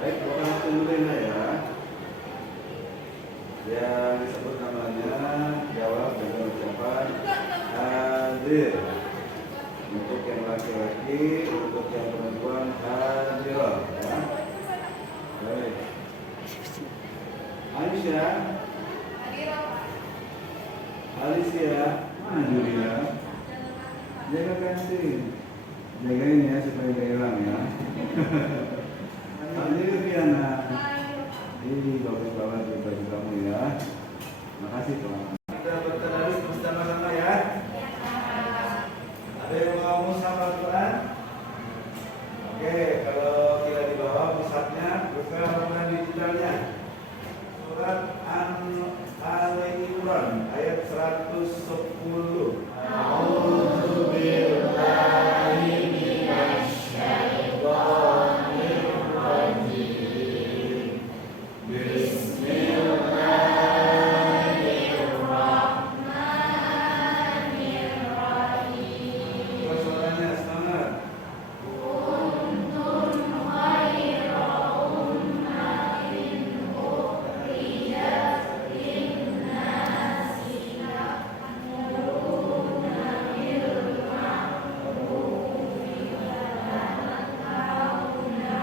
Baik, bukan tunggu dulu ya. Yang disebut namanya jawab dengan ucapan hadir. Untuk yang laki-laki, untuk yang perempuan hadirah. Ya. Baik. Aisyah. Alicia. Maju dia. Jaga kasih. Jagain ya supaya gak hilang ya. Hadir Diana. Ini bagus banget bagi kamu ya. Makasih teman. Kita bertadarus bersama-sama ya. Ada yang mau musafah Al-Quran? Oke, kalau tidak di bawah pusatnya, buka Al-Quran digitalnya. Surat Al-Imran ayat 110. A'udzubillahi minasyaitonir rajim. Bismillahirrahmanirrahim. Suaranya semangat. Kuntum khaira ummatin ukhrijat lin-nasi ta'muruna bil ma'rufi wa tanhauna 'anil munkar wa tu'minuna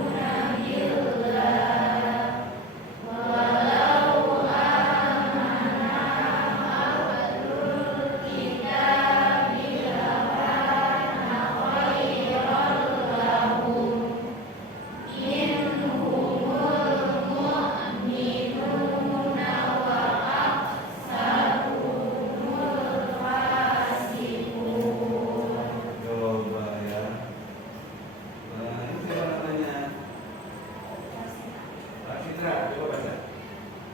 billah walau amana ahlul kitabi lakana khairan lahum minhumul mu'minuna wa aktsaruhumul fasiqun. Coba ya. Nah, ini siapa namanya? Pak Citra, coba baca.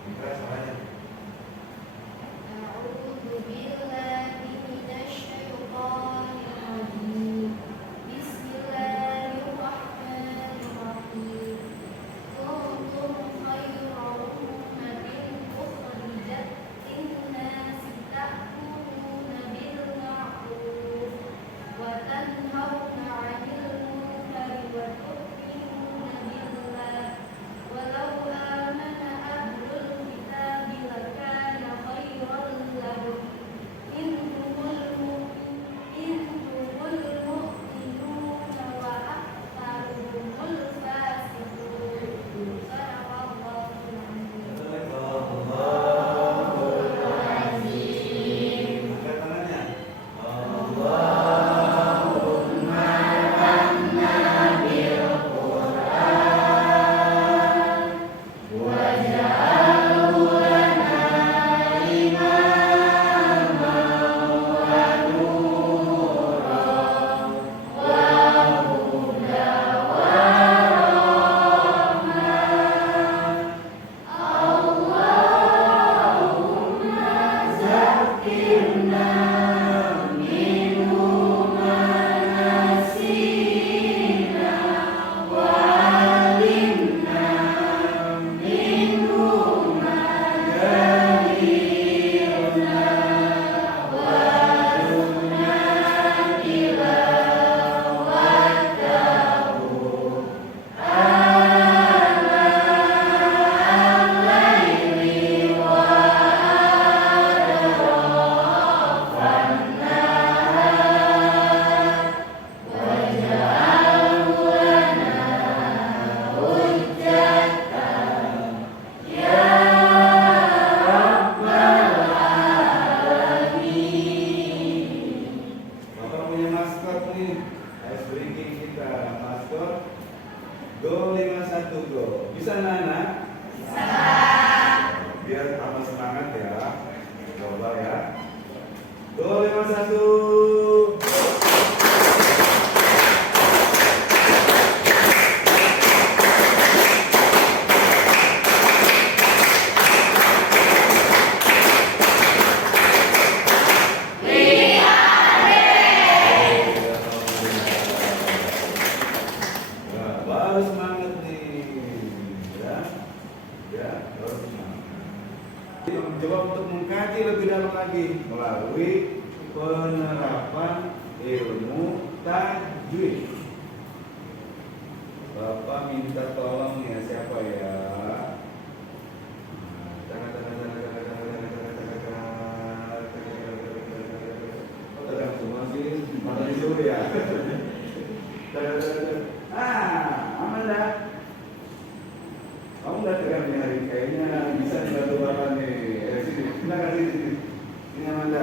Citra salahnya. A'udzu billahi minasyaitonir rajim. Bismillahirrahmanirrahim. Kuntum khaira ummatin ukhrijat lin-nasi ta'muruna bil ma'ruf wa tanhauna 'anil munkari wa tu'minuna billah walau amana ahlul kitabi lakana khairan lahum minhumul mu'minuna wa aktsaruhumul fasiqun. Sadaqallahul azim. Angkat tangannya. Allahumma anna bil Qur'an waj'alhu lana imaman wa nuran wa hudan wa rahmah. Allahumma zakkirna minhu ma nasina wa 'allimna minhu ma jahilna warzuqna tilawatahu al-laili wa adrafan nahar waj'alhu lana hujjatan ya rabbal alamin. Bapak punya maskot nih, ice drinking kita. Maskot Go 51 Go. Bisa anak-anak? Bisa. Biar tambah semangat ya. Coba ya. Go 51. Nah, baru semangat nih ya. penerapan ilmu tajwid. Bapak minta tolong ya, siapa ya? Mana disuruh ya? Amanda, kamu udah tekan nih hari, kayaknya bisa dibantu Bapak nih. Sini, silakan sini. Ini Amanda.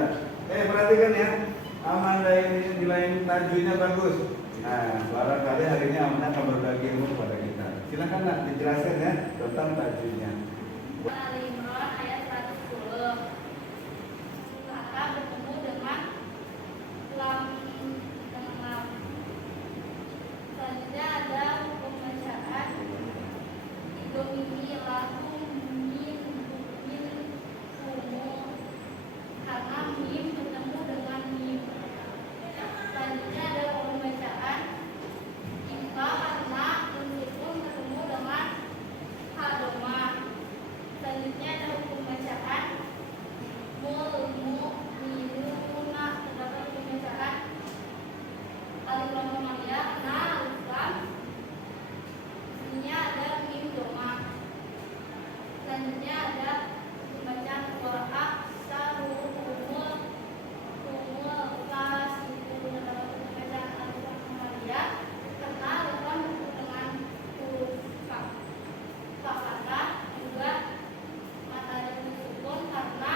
Perhatikan ya, Amanda ini nilai tajwidnya bagus. Nah, barangkali hari ini Amanda akan berbagi ilmu kepada kita. Silakan nak dijelaskan ya tentang tajwidnya. Al-Imran ayat 110. Kata bertemu dengan lam dengan lam. Selanjutnya ada hukum bacaan idomimi lahu min kumu karena mim bertemu dengan mim. Selanjutnya ada hukum bacaan imka karena meskipun bertemu dengan hadomah. Selanjutnya ada hukum bacaan minuna, terdapat hukum bacaan alif lam mim ya na alif lam. Sininya ada mim doma. Selanjutnya ada hukum bacaan qira'a saru umul fasiku, terdapat hukum bacaan alif lam mim ya karena alif lam bertemu dengan huruf fathah. Juga mata dan sukun karena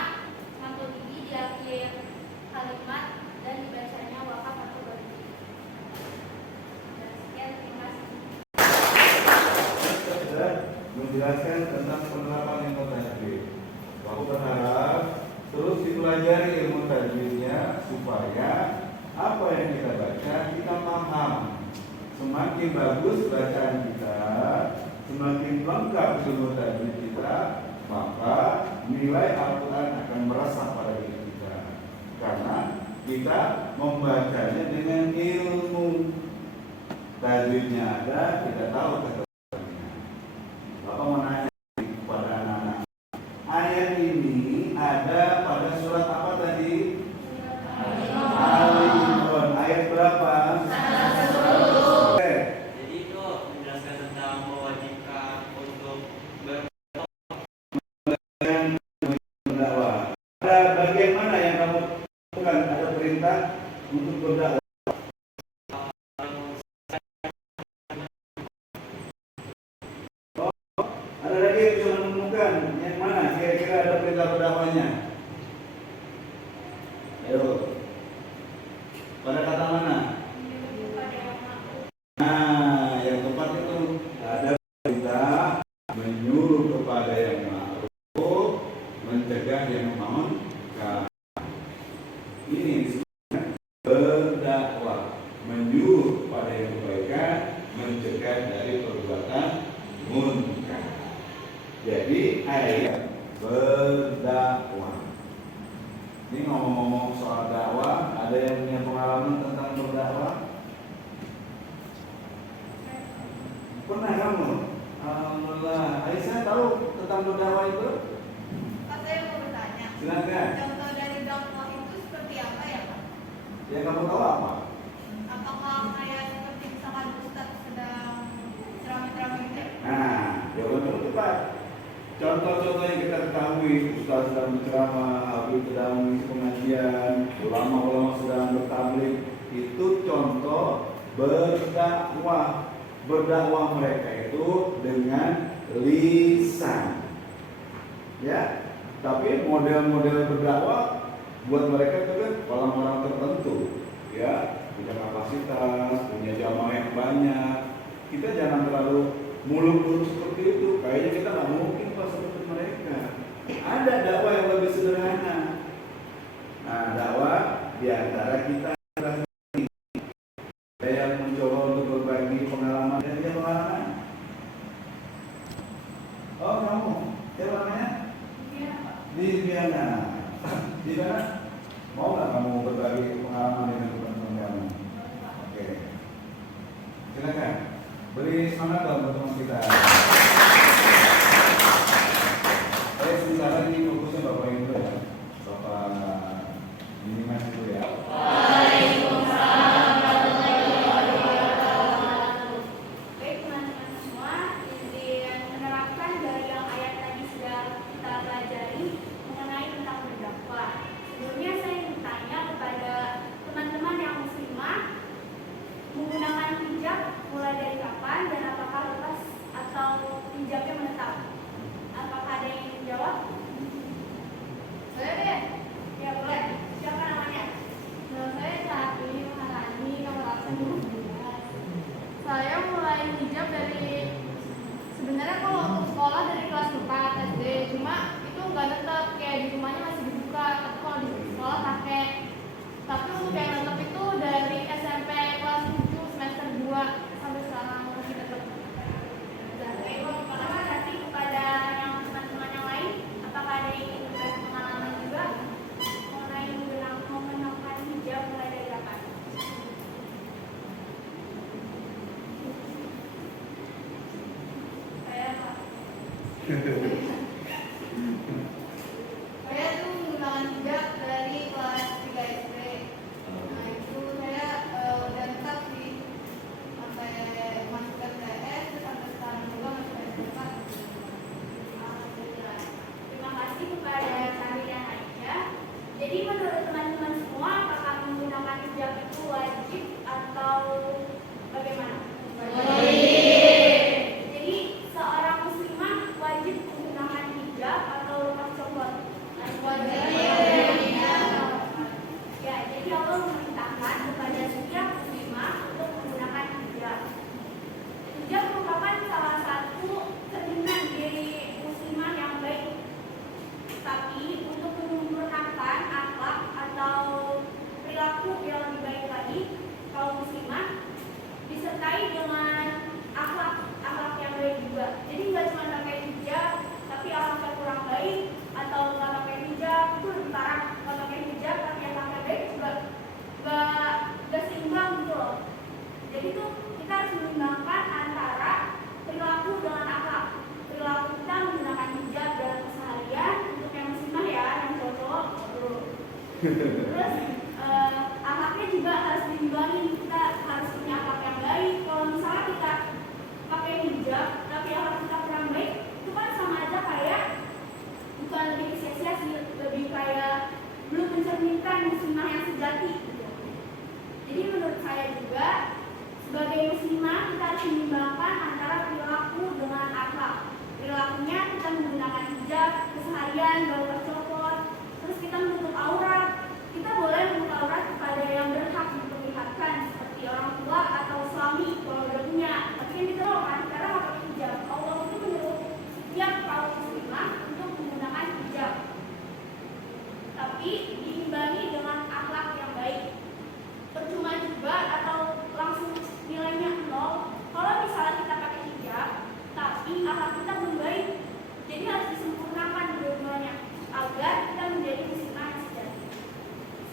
mata gigi di akhir kalimat dan dibacanya wakaf atau berhenti. Dan sekian, terima kasih. Sudah menjelaskan tentang penerapan ilmu tajwid. Aku berharap terus dipelajari ilmu tajwidnya supaya apa yang kita baca kita paham. Semakin bagus bacaan kita, semakin lengkap ilmu tajwid kita, maka nilai Al-Quran akan meresap pada diri kita. Karena kita membacanya dengan ilmu. Tajwidnya ada, kita tahu keterangannya. Bapak mau nanya kepada anak-anak, ayat ini ada pada surat apa tadi? Al-Imran. Ayat berapa? Jadi itu menjelaskan tentang mewajibkan untuk berdakwah. Ada bagian mana yang kamu lakukan? Ada perintah untuk berdakwah. Ada lagi yang bisa menemukan yang mana kira-kira ada perintah berdakwahnya? Ayo. Pada kata mana? Nah, yang tepat itu ada perintah menyuruh kepada yang ma'ruf, mencegah yang munkar. Ini disebutnya berdakwah, menyuruh kepada yang kebaikan, mencegah dari perbuatan munkar. Jadi ayat berdakwah. Ini ngomong-ngomong soal dakwah, ada yang punya pengalaman tentang berdakwah? Pernah kamu? Alhamdulillah. Aisyah tahu tentang berdakwah itu? Pak, saya mau bertanya. Silakan. Contoh dari dakwah itu seperti apa ya, Pak? Yang kamu tahu apa? Apakah kayak seperti misalkan Ustadz sedang ceramah-ceramah gitu? Nah, jawabannya tepat. Contoh-contoh yang kita ketahui, Ustaz sedang berceramah, habib sedang mengisi pengajian, ulama-ulama sedang bertabligh, itu contoh berdakwah. Berdakwah mereka itu dengan lisan. Ya, tapi model-model berdakwah buat mereka itu kan orang-orang tertentu, ya, punya kapasitas, punya jamaah yang banyak. Kita jangan terlalu muluk-muluk seperti itu. Kayaknya kita nggak mungkin pas seperti mereka. Ada dakwah yang lebih sederhana. Nah, dakwah di antara kita ada yang mencoba untuk berbagi pengalaman dan punya pengalaman. Oh, kamu, siapa namanya? Diviana. Di mana? Mau nggak kamu berbagi pengalaman dengan teman-teman kamu? Oke. Silakan. Beri semangat dong untuk teman kita. Sebentar lagi fokusnya Bapak Ibu ya. Bapak ini mas itu ya. Saya tuh menggunakan hijab dari kelas 3 SD. Nah itu saya udah tetap sih sampai masuk MTS terus sampai sekarang juga masuk SMA. Alhamdulillah. Terima kasih kepada Sari dan Aisyah. Jadi menurut teman-teman semua, apakah menggunakan hijab itu wajib atau bagaimana? Jadi seorang muslimah wajib menggunakan hijab atau lepas copot? Wajib. Ya, jadi Allah memerintahkan kepada setiap muslimah untuk menggunakan hijab. Hijab merupakan salah satu cerminan diri muslimah yang baik. Tapi untuk menyempurnakan akhlak atau perilaku yang lebih baik lagi, kaum muslimah disertai dengan akhlak yang baik juga. Jadi nggak cuma pakai hijab, tapi akhlaknya kurang baik, atau nggak pakai hijab itu lebih parah. Nggak pakai hijab tapi akhlaknya baik juga nggak seimbang gitu loh. Jadi tuh kita harus menimbangkan antara perilaku dengan akhlak. Perilaku kita menggunakan hijab dalam keseharian untuk yang muslimah ya, yang cowok. Terus akhlaknya juga harus diimbangi. Kita harus punya akhlak yang baik. Kalau misalnya kita pakai hijab tapi akhlak kita kurang baik, itu kan sama aja kayak bukan lebih sia-sia sih, lebih kayak belum mencerminkan muslimah yang sejati gitu. Jadi menurut saya juga sebagai muslimah kita harus menimbangkan antara perilaku dengan akhlak. Perilakunya kita menggunakan hijab keseharian, gak lepas copot, terus kita menutup aurat. Kita boleh menutup aurat kepada yang berhak diperlihatkan seperti orang tua atau suami kalau udah punya. Tapi yang kita lakukan karena pakai hijab. Allah itu menyuruh setiap kaum muslimah untuk menggunakan hijab, tapi diimbangi dengan akhlak yang baik. Percuma juga atau langsung nilainya 0 kalau misalnya kita pakai hijab tapi akhlak kita belum baik. Jadi harus disempurnakan dua-duanya agar kita menjadi muslimah yang sejati.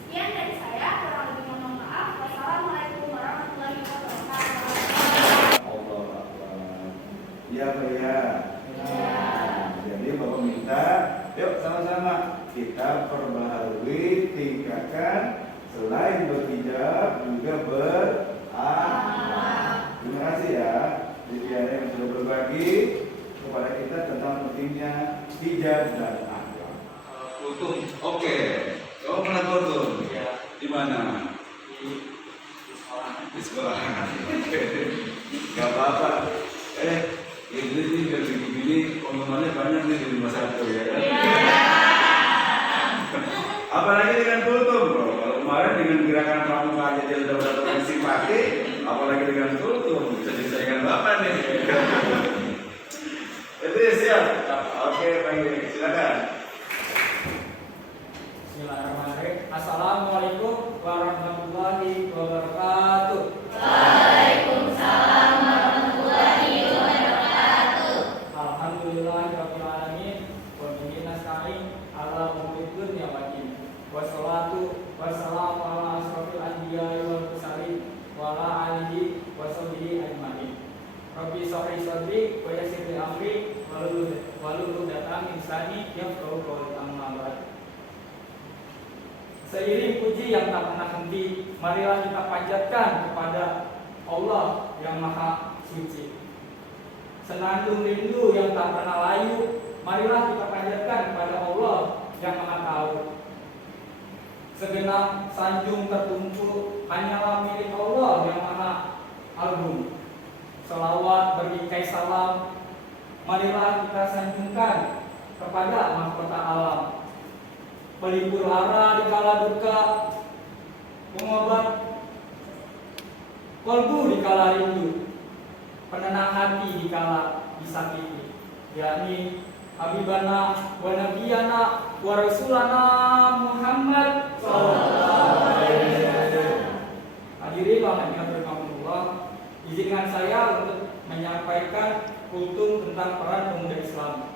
Sekian dari saya, kurang lebihnya mohon maaf. Wassalamualaikum warahmatullahi wabarakatuh. Allah Akbar. Ya Pak ya. Jadi Bapak minta, yuk sama-sama kita perbaharui, tingkatkan selain berhijab juga berakhlak. Terima kasih ya Jadi yang sudah berbagi kepada kita tentang pentingnya hijab dan akhlak. Kultum, oke. Kamu pernah kultum? Ya. Di mana? Di sekolah. Di sekolah. Gak apa-apa. Ini biar begini penggemarnya banyak nih di rumah satu ya kan? Apalagi dengan kultum bro. Kalau kemarin dengan gerakan pramuka aja dia sudah mendapatkan simpati, apalagi dengan kultum bisa disaingkan bapak nih. Itu ya siap. Oke baik, silakan. Bismillahirrahmanirrahim. Assalamualaikum warahmatullahi wabarakatuh. Waalaikumsalam warahmatullahi wabarakatuh. Alhamdulillahirabbil alamin wa bihi nasta'in ala umuri dunya wa din. Wassalatu wassalamu ala asrofil anbiya'i wal mursalin wa ala alihi wa sahbihi ajmain. Rabbi shrah li sadri wa yassir li amri wahlul 'uqdatam min lisani yafqahu qawli. Amma ba'd. Seiring puji yang tak pernah henti, marilah kita panjatkan kepada Allah yang Maha Suci. Senandung rindu yang tak pernah layu, marilah kita panjatkan kepada Allah yang Maha Tahu. Segenap sanjung tertumpu hanyalah milik Allah yang Maha Agung. Selawat berikai salam, marilah kita sanjungkan kepada mahkota alam. Pelipur lara di kala duka, pengobat kolbu di kala rindu, penenang hati di kala disakiti, yakni Habibana wa Nabiyana wa Rasulana Muhammad sallallahu alaihi wasallam. Hadirin rahimahumullah, izinkan saya untuk menyampaikan kultum tentang peran pemuda Islam.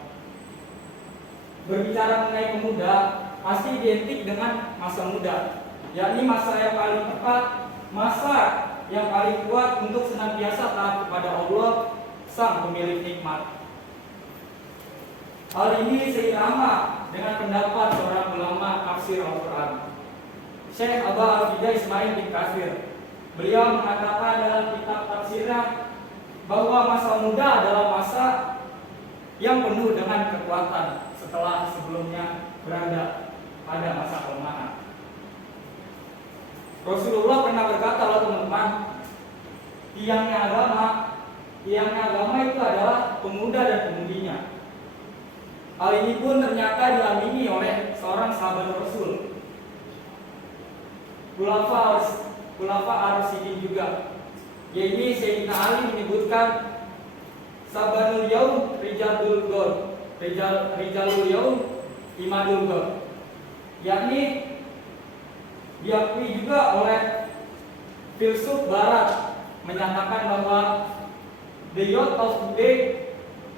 Berbicara mengenai pemuda pasti identik dengan masa muda, yakni masa yang paling tepat, masa yang paling kuat untuk senantiasa taat kepada Allah sang pemilik nikmat. Hal ini seirama dengan pendapat seorang ulama tafsir Al-Quran, Syekh Aba Al-Fida Ismail bin Katsir. Beliau mengatakan dalam kitab tafsirnya bahwa masa muda adalah masa yang penuh dengan kekuatan setelah sebelumnya berada pada masa kelemahan. Rasulullah pernah berkata, loh teman-teman, tiangnya agama itu adalah pemuda dan pemudinya. Hal ini pun ternyata diamini oleh seorang sahabat Rasul, Khulafa ar-Rasyidin juga, yaitu Sayyidina Ali menyebutkan Sabanul Yaum Rijalul Yaum Imadul Gor, yakni diakui juga oleh filsuf barat menyatakan bahwa the youth of today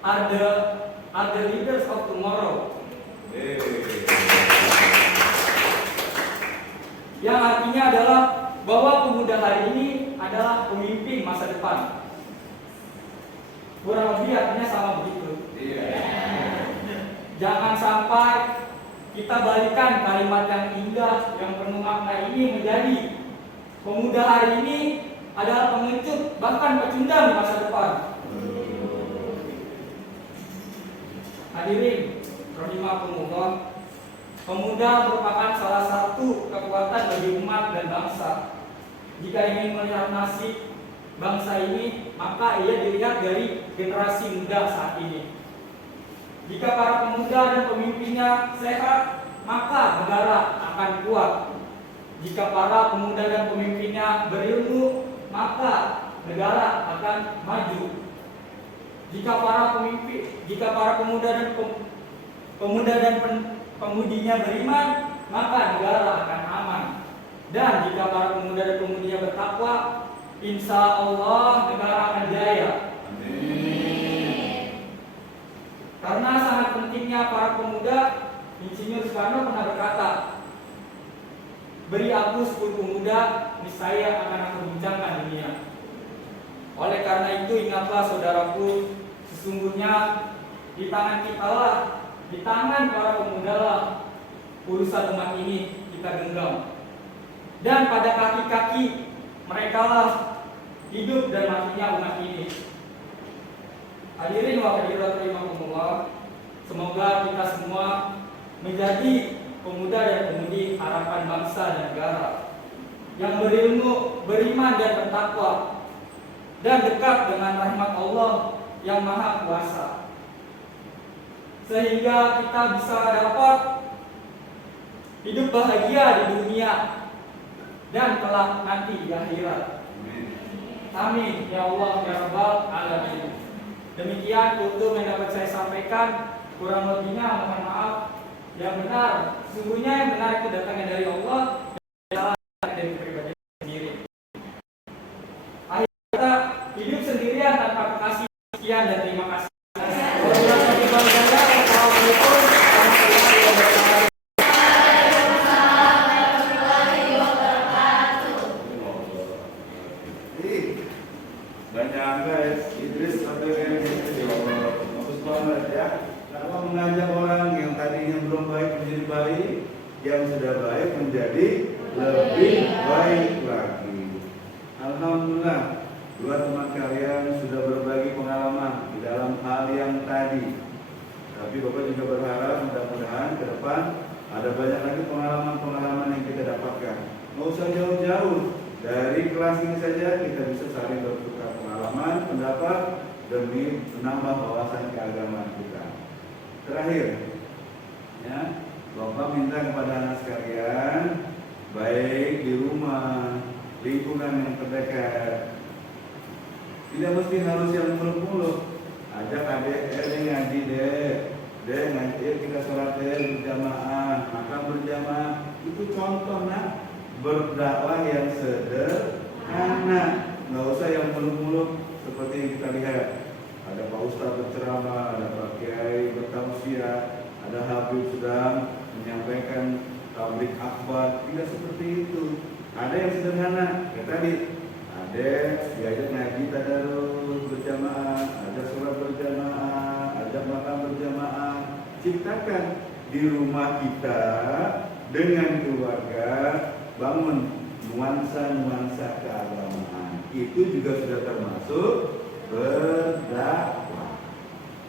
are the leaders of tomorrow. Yang artinya adalah bahwa pemuda hari ini adalah pemimpin masa depan. Kurang lebih artinya sama begitu. Jangan sampai kita balikan kalimat yang indah, yang penuh makna ini menjadi pemuda hari ini adalah pengecut, bahkan pecundang di masa depan. Hadirin rahimakumullah, pemuda merupakan salah satu kekuatan bagi umat dan bangsa. Jika ingin melihat nasib bangsa ini, maka ia dilihat dari generasi muda saat ini. Jika para pemuda dan pemimpinnya sehat, maka negara akan kuat. Jika para pemuda dan pemimpinnya berilmu, maka negara akan maju. Jika para pemuda dan pemudinya beriman, maka negara akan aman. Dan jika para pemuda dan pemudinya bertakwa, insya Allah negara akan jaya. Karena sangat pentingnya para pemuda, Insinyur Soekarno pernah berkata, beri aku 10 pemuda, niscaya akan aku guncangkan dunia. Oleh karena itu ingatlah saudaraku, sesungguhnya di tangan kita lah, di tangan para pemuda lah urusan umat ini kita genggam. Dan pada kaki-kaki mereka lah hidup dan matinya umat ini. Hadirin wa hadirat rahimakumullah, semoga kita semua menjadi pemuda dan pemudi harapan bangsa dan negara yang berilmu, beriman dan bertakwa, dan dekat dengan rahmat Allah yang Maha Kuasa, sehingga kita bisa dapat hidup bahagia di dunia dan kelak nanti di akhirat. Amin ya Allah ya Rabbal Alamin. Demikian kultum yang dapat saya sampaikan, kurang lebihnya mohon maaf. Yang benar, sesungguhnya yang benar itu datangnya dari Allah, yang salah dari pribadi sendiri. Akhirnya kita hidup sendirian tanpa kekasih. Sekian dan terima kasih. Banyak guys, Idris atau yang bagus banget ya. Kalau mengajak orang yang tadinya belum baik menjadi baik, yang sudah baik menjadi lebih baik lagi. Alhamdulillah, dua teman kalian sudah berbagi pengalaman di dalam hal yang tadi. Tapi Bapak juga berharap mudah-mudahan ke depan ada banyak lagi pengalaman-pengalaman yang kita dapatkan. Nggak usah jauh-jauh, dari kelas ini saja kita bisa saling bertukar pengalaman, pendapat demi menambah wawasan keagamaan kita. Terakhir, ya, Bapak minta kepada anak sekalian, baik di rumah, lingkungan yang terdekat, tidak mesti harus yang muluk-muluk. Ajak adik, ngaji deh ngaji, kita sholat berjamaah, makan berjamaah. Itu contoh nak berdakwah yang sederhana, nggak usah yang muluk-muluk seperti yang kita lihat. Ada Pak Ustadz berceramah, ada Pak Kiai bertausiah, ada Habib sedang menyampaikan tablik akbar. Tidak seperti itu. Ada yang sederhana, kayak tadi. Ada diajak ngaji tadarus berjamaah, ada sholat berjamaah, ada makan berjamaah. ciptakan di rumah kita dengan keluarga, bangun nuansa-nuansa keagamaan. Itu juga sudah termasuk berdakwah.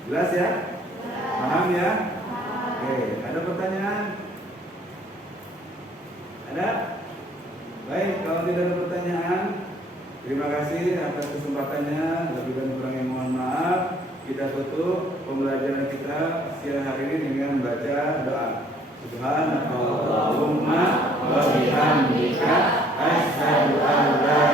Jelas ya? Paham ya? Oke, ada pertanyaan? Ada? Baik, kalau tidak ada pertanyaan, terima kasih atas kesempatannya. Lebih dan kurangnya mohon maaf. Kita tutup pembelajaran kita siang hari ini dengan membaca doa. Subhanallahumma wa bihamdika asyhadu an la